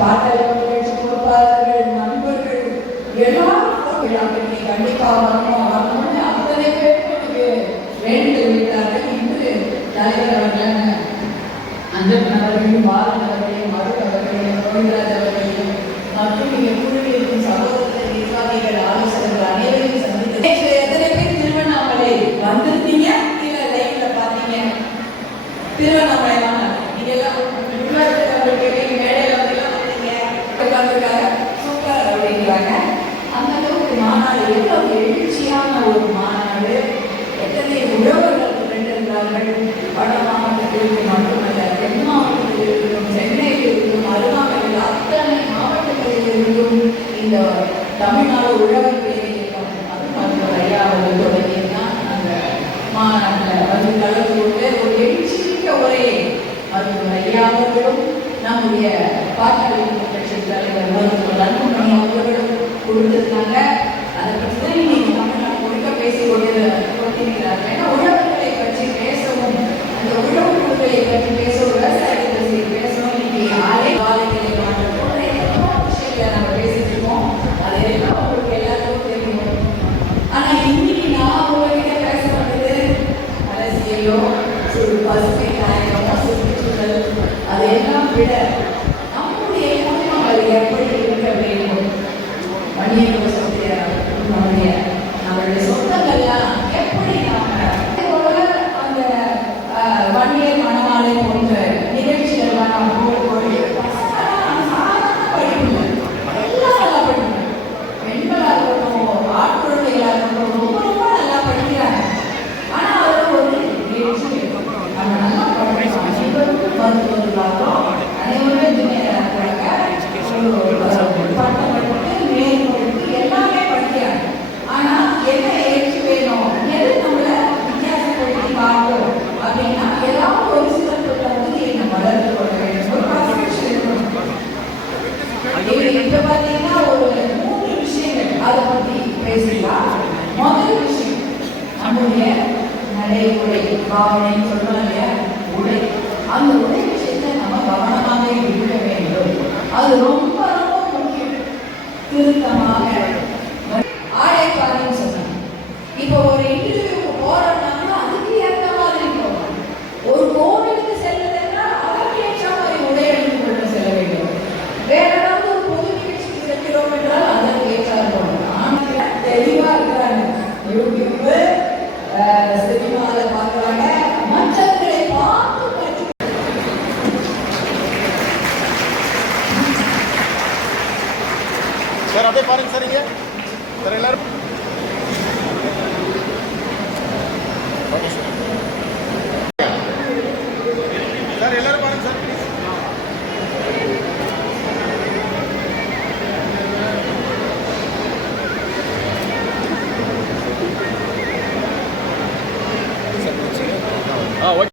பாட்டல் நிகழ்ச்சி பொறுப்பாளர்கள், நண்பர்கள் எல்லாரும் நீ கண்டிப்பாக வரணும்னு அத்தனை பேருக்கு 2 விட்டார்கள். இன்று தலைவர் அவர்களான அஞ்சன் அவர்களையும், பாலன் அவர்களையும், மருள் அவர்களையும், கோவிந்தராஜ் அவர்களையும் மற்றும் இங்கே குழுவில் இருக்கும் சகோதரர்கள், நிர்வாகிகள், ஆலோசகர்கள் அனைவரையும் சந்தித்து எத்தனை பேர் திருவண்ணாமலை வந்திருந்தீங்க இல்ல லைவ்ல பாத்தீங்க? திருவண்ணாமலை வாங்க, நீங்க எல்லாம் மேடையில வந்தீங்க சூப்பர் அப்படிங்கிறாங்க. அந்த அளவுக்கு மாநாடு எவ்வளவு எழுச்சியான ஒரு மாநாடு. எத்தனை உழவர்கள் திரண்டிருந்தார்கள். வட மாவட்டத்திற்கு மட்டுமல்ல, தென் மாவட்டத்தில் இருக்கும், சென்னையில் இருக்கும், அருகாமையில் அத்தனை மாவட்டங்களில் இருக்கும் இந்த தமிழ்நாடு உழவர் பேரை இயக்கம் மருத்துவர் ஐயா அவர்கள் தொடங்கியிருந்தான். அந்த மாநாட்டில் வந்து கலந்து கொண்டு ஒரு எழுச்சிமிக்க உரையை மருத்துவர் ஐயா அவர்களும் நம்முடைய பாட்டாளி கட்சி தலைவர் மருத்துவர் அன்புமணி அவர்களும் கொடுத்திருந்தாங்க. அதை பற்றி தான் இன்னைக்கு தமிழ்நாடு முழுக்க பேசிக் கொண்டிருக்கிறார்கள். ஏன்னா உழவர்களை பற்றி பேசவும், அந்த உழவு குழுக்களை பற்றி பேசவும், விவசாயத்தை பற்றி பேசவும் இன்னைக்கு ஆலைகளை மாற்றம் போன்ற எவ்வளோ விஷயங்களை நம்ம பேசிட்டு இருக்கோம். அதெல்லாம் உங்களுக்கு எல்லாருக்கும் தெரியும். ஆனா இன்னைக்கு நான் உங்ககிட்ட பேச வந்தது அரசியலோ, பசுமை நாயகமோ, சுற்றுச்சூழல் அதையெல்லாம் விட நம்முடைய குடும்பங்கள் எப்படி இருக்க வேண்டும், மணியன் சொல்லியார் நம்மளுடைய சொந்தங்கள்லாம் எப்படி நாம அந்த வன்னியர் மணமாலை போன்ற நிகழ்ச்சிகள்லாம் நம்ம போடும்போது எல்லாம் நல்லா படிக்கணும். பெண்களாக இருக்கட்டும், ஆட்குழந்தைகளாக இருக்கட்டும், ரொம்ப ரொம்ப நல்லா படிக்கிறாங்க. ஆனா அதில் ஒரு நிகழ்ச்சி நம்ம நல்லா படிக்கிறோம். அனைவருக்கும் மருத்துவர்களாகிறோம், அனைவருமே இன்ஜினியராக இருக்கிறாங்க, பட்டம் படித்து மேல் படித்து எல்லாமே படிக்கிறாங்க. ஆனா என்ன எழுச்சி வேணும், எது நம்மள வித்தியாசப்படுத்தி பார்க்கும் அப்படின்னா ஏதாவது ஒரு சிறப்பு தகுதியை நம்ம வளர்த்து கொள்ள வேண்டும். ஒரு பர்ஃபெக்ஷன் இருக்கணும். இப்ப பார்த்தீங்கன்னா ஒரு 3 விஷயங்கள் அதை பற்றி பேசலாம். முதல் விஷயம் நம்முடைய நடைமுறை பாவனை சொல்றோம் இல்லையா, உடை. அந்த உடை விஷயத்தை நம்ம கவனமாக இருக்க வேண்டும். அது ரொம்ப ரொம்ப முக்கியம். திருத்தமாக ஆடை பாருன்னு சொன்னாங்க. இப்போ ஒரு இன்டர்வியூக்கு போறோம்னா அதுக்கு ஏற்ற மாதிரி போகணும். ஒரு கோவிலுக்கு செல்வதென்னா அதற்கு ஏற்ற மாதிரி உடை அணிந்து கொண்டு செல்ல வேண்டும். வேற ஏதாவது ஒரு பொது நிகழ்ச்சிக்கு செல்கிறோம் என்றால் அதற்கு ஏற்றார் போகணும். ஆனால் தெளிவா இருக்கிறாங்க. யூடியூப், சினிமாவில் பார்க்குறாங்க, மற்றவர்களை பார்த்து சார் அப்படியே பாருங்க சார்.